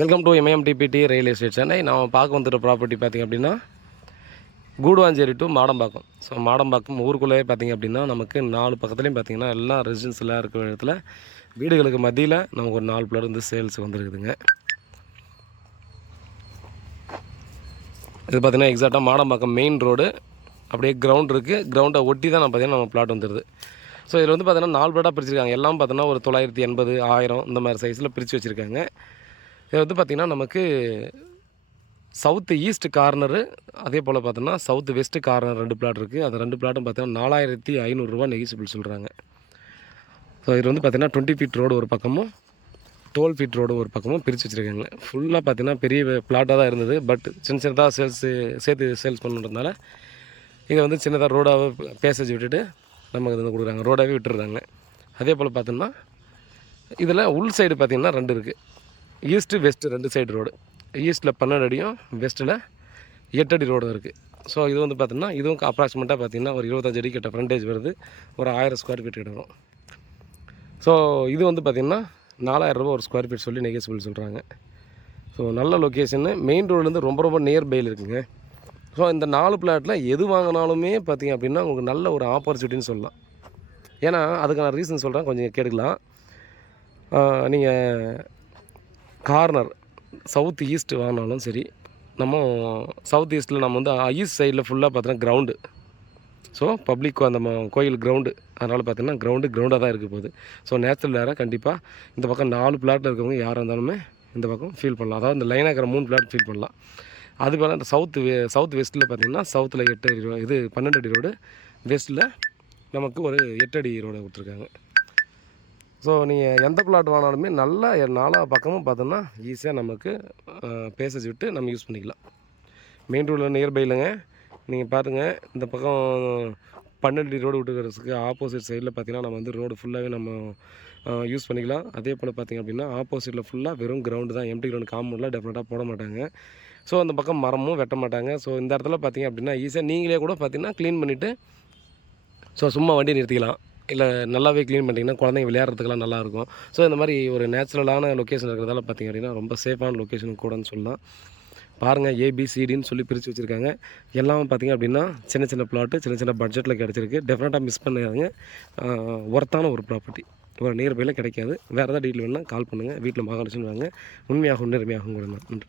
Welcome to MMDPD real estate Chennai. நான் பார்க்க வந்துட்ட ப்ராப்பர்ட்டி பார்த்திங்க அப்படின்னா கூடுவாஞ்சேரி டு மாடம்பாக்கம். ஸோ மாடம்பாக்கம் ஊருக்குள்ளேயே பார்த்திங்க அப்படின்னா நமக்கு 4 பக்கத்துலேயும் பார்த்திங்கன்னா எல்லாம் ரெசிடென்ஸில் இருக்கிற இடத்துல வீடுகளுக்கு மத்தியில் நமக்கு ஒரு 4 பிளர் வந்து சேல்ஸ் வந்துருக்குதுங்க. இது பார்த்திங்கன்னா எக்ஸாக்டாக மாடம்பாக்கம் மெயின் ரோடு அப்படியே கிரவுண்ட் இருக்குது. கிரவுண்டை ஒட்டி தான் பார்த்திங்கன்னா நம்ம பிளாட் வந்துடுது. ஸோ இதில் வந்து பார்த்திங்கன்னா 4 பிளாட்டாக பிரிச்சுருக்காங்க. எல்லாம் பார்த்தோன்னா ஒரு 980, 1000 இந்த மாதிரி சைஸில் பிரித்து வச்சுருக்காங்க. இது வந்து பார்த்திங்கன்னா நமக்கு சவுத்து ஈஸ்ட் கார்னரு, அதே போல் பார்த்தோன்னா சவுத்து வெஸ்ட்டு கார்னர் 2 பிளாட் இருக்குது. அந்த 2 பிளாட்டும் பார்த்தீங்கன்னா 4500 ரூபா நெகிசிபிள் சொல்கிறாங்க. ஸோ இது வந்து பார்த்திங்கன்னா 20 ஃபீட் ரோடு ஒரு பக்கமும் 12 ஃபீட் ரோடு ஒரு பக்கமும் பிரித்து வச்சுருக்காங்க. ஃபுல்லாக பார்த்திங்கன்னா பெரிய பிளாட்டாக தான் இருந்தது. பட் சின்னதாக சேர்த்து சேல்ஸ் பண்ணுறதுனால இதை வந்து சின்னதாக ரோடாகவே பேசேஜ் விட்டுட்டு நமக்கு வந்து கொடுக்குறாங்க, ரோடாகவே விட்டுடுறாங்க. அதே போல் பார்த்தோம்னா இதில் உள் சைடு பார்த்திங்கன்னா 2 இருக்குது. East west 2 side road. ஈஸ்ட்டில் 12 அடியும் வெஸ்ட்டில் 8 அடி ரோடும் இருக்குது. ஸோ இது வந்து பார்த்திங்கன்னா இதுவும் அப்ராக்சிமேட்டாக பார்த்திங்கன்னா ஒரு 25 அடி கிட்ட ஃப்ரண்டேஜ் வருது. ஒரு 1000 ஸ்கொயர் ஃபீட் கிட்ட வரும். ஸோ இது வந்து பார்த்திங்கன்னா 4000 ரூபா ஒரு ஸ்கொயர் ஃபீட் சொல்லி நெகோசியபிள் சொல்கிறாங்க. ஸோ நல்ல லொக்கேஷனு, மெயின் ரோடுலேருந்து ரொம்ப நியர்பையில் இருக்குங்க. ஸோ இந்த 4 பிளாட்டில் எது வாங்கினாலுமே பார்த்திங்க அப்படின்னா உங்களுக்கு நல்ல ஒரு ஆப்பர்ச்சுனிட்டின்னு சொல்லலாம். ஏன்னா அதுக்கான ரீசன் சொல்கிறேன், கொஞ்சம் கேட்டுக்கலாம். நீங்கள் கார்னர் சவுத் ஈஸ்ட் வாங்கினாலும் சரி, நம்ம சவுத் ஈஸ்ட்டில் நம்ம வந்து ஈஸ்ட் சைடில் ஃபுல்லாக பார்த்தோன்னா கிரவுண்டு. ஸோ பப்ளிக் அந்த கோயில் கிரவுண்டு, அதனால் பார்த்தீங்கன்னா கிரவுண்டாக தான் இருக்க போகுது. ஸோ நேச்சுரல் வேறு கண்டிப்பாக இந்த பக்கம் 4 பிளாட்டில் இருக்கவங்க யாராக இருந்தாலுமே இந்த பக்கம் ஃபீல் பண்ணலாம். அதாவது இந்த லைனாக இருக்கிற 3 பிளாட் ஃபீல் பண்ணலாம். அது போல் இந்த சவுத் வெஸ்ட்டில் பார்த்திங்கன்னா சவுத்தில் 8 அடி ரோடு, இது 12 அடி ரோடு, வெஸ்ட்டில் நமக்கு ஒரு 8 அடி ரோடு கொடுத்துருக்காங்க. ஸோ நீங்கள் எந்த பிளாட் வாங்கினாலுமே நல்லா 4 பக்கமும் பார்த்தோன்னா ஈஸியாக நமக்கு பேசேஜ் விட்டு நம்ம யூஸ் பண்ணிக்கலாம். மெயின் ரோடில் நியர்பைலங்க. நீங்கள் பாருங்கள், இந்த பக்கம் 12 அடி ரோடு விட்டுக்கிறதுக்கு ஆப்போசிட் சைடில் பார்த்திங்கன்னா நம்ம வந்து ரோடு ஃபுல்லாகவே நம்ம யூஸ் பண்ணிக்கலாம். அதே போல் பார்த்திங்க அப்படின்னா ஆப்போசிட்டில் ஃபுல்லாக வெறும் கிரவுண்டு தான், எம்டி கிரவுண்ட் காம்பவுண்டில் டெஃபினட்டாக போட மாட்டாங்க. ஸோ அந்த பக்கம் மரமும் வெட்ட மாட்டாங்க. ஸோ இந்த இடத்துல பார்த்திங்க அப்படின்னா ஈஸியாக நீங்களே கூட பார்த்திங்கன்னா க்ளீன் பண்ணிவிட்டு ஸோ சும்மா வண்டி நிறுத்திக்கலாம். இல்லை நல்லாவே க்ளீன் பண்ணிங்கன்னா குழந்தைங்க விளையாடுறதுக்கெல்லாம் நல்லாயிருக்கும். ஸோ இந்த மாதிரி ஒரு நேச்சுரலான லொக்கேஷன் இருக்கிறதால பார்த்திங்க அப்படின்னா ரொம்ப சேஃபான லொக்கேஷன் கூடன்னு சொல்லலாம். பாருங்கள், ஏபிசிடின்னு சொல்லி பிரித்து வச்சுருக்காங்க. எல்லாம் பார்த்திங்க அப்படின்னா சின்ன பிளாட்டு, சின்ன பட்ஜெட்டில் கிடச்சிருக்கு. டெஃபினட்டாக மிஸ் பண்ணாதீங்க. ஒர்த்தான ஒரு ப்ராப்பர்ட்டி ஒரு நியர்பையில் கிடைக்காது. வேறு ஏதாவது டீட்டெயில் வேணுன்னா கால் பண்ணுங்கள். வீட்டில் மகாலட்சுமி வாங்க, உண்மையாகவும் நேர்மையாகவும் கூட. நன்றி.